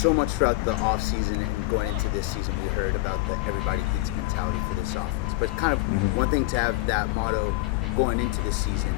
So much throughout the offseason and going into this season, we heard about the everybody eats mentality for this offense. But kind of one thing to have that motto going into this season,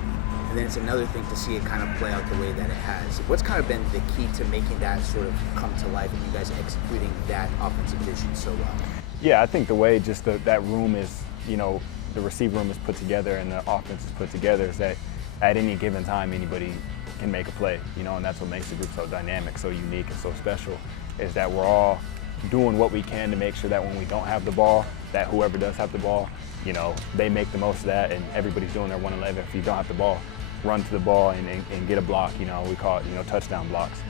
and then it's another thing to see it kind of play out the way that it has. What's kind of been the key to making that sort of come to life and you guys executing that offensive vision so well? Yeah, I think the way just that room is, the receiver room is put together and the offense is put together is that at any given time anybody can make a play, and that's what makes the group so dynamic, so unique, and so special, is that we're all doing what we can to make sure that when we don't have the ball, that whoever does have the ball, they make the most of that, and everybody's doing their 111. If you don't have the ball, run to the ball and get a block, we call it, touchdown blocks.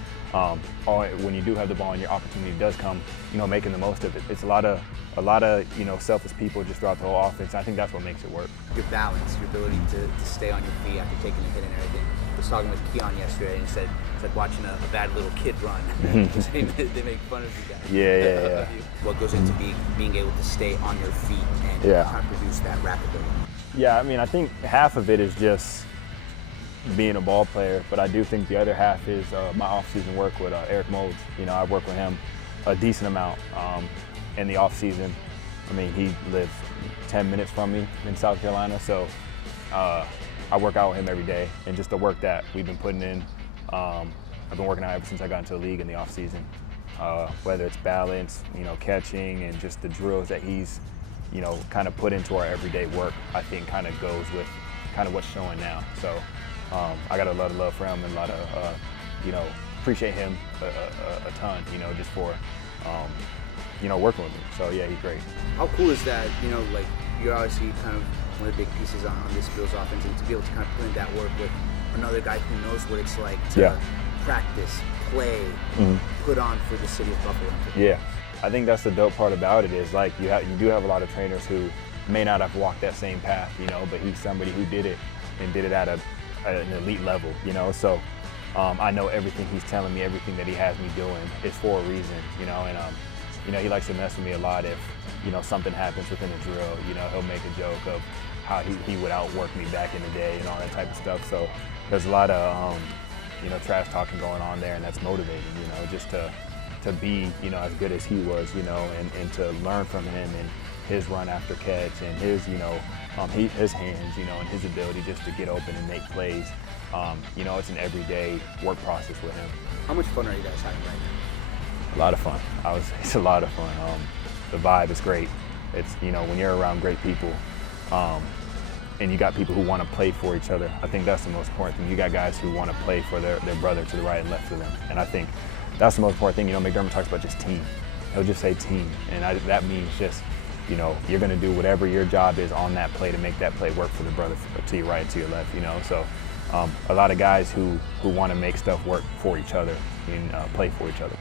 Or when you do have the ball and your opportunity does come, making the most of it. It's a lot of selfless people just throughout the whole offense. I think that's what makes it work. Your balance, your ability to stay on your feet after taking a hit and everything. I was talking with Keon yesterday, and he said it's like watching a bad little kid run. They make fun of you guys. Yeah. What goes into being able to stay on your feet and kind of produce that rapidly? Yeah, I think half of it is just being a ball player, but I do think the other half is my off-season work with Eric Moulds. I work with him a decent amount in the off-season. He lives 10 minutes from me in South Carolina, so I work out with him every day, and just the work that we've been putting in, I've been working out ever since I got into the league in the off-season. Whether it's balance, catching, and just the drills that he's, kind of put into our everyday work, I think kind of goes with kind of what's showing now. So I got a lot of love for him and a lot of, appreciate him a ton, just for, working with me. So yeah, he's great. How cool is that, like you're obviously kind of one of the big pieces on this Bills offense, and to be able to kind of put in that work with another guy who knows what it's like to practice, play, put on for the city of Buffalo. Yeah, I think that's the dope part about it is like you do have a lot of trainers who may not have walked that same path, but he's somebody who did it and did it at an elite level, so I know everything he's telling me, everything that he has me doing is for a reason, and he likes to mess with me a lot if, something happens within a drill, he'll make a joke of how he would outwork me back in the day and all that type of stuff. So there's a lot of, trash talking going on there, and that's motivating, just to be, as good as he was, and to learn from him and his run after catch and his, his hands, and his ability just to get open and make plays. It's an everyday work process with him. How much fun are you guys having right now? A lot of fun. It's a lot of fun. The vibe is great. It's, when you're around great people, and you got people who want to play for each other, I think that's the most important thing. You got guys who want to play for their brother to the right and left of them. And I think that's the most important thing. McDermott talks about just team. He'll just say team. And that means just, you're going to do whatever your job is on that play to make that play work for the brother to your right and to your left, So a lot of guys who want to make stuff work for each other and play for each other.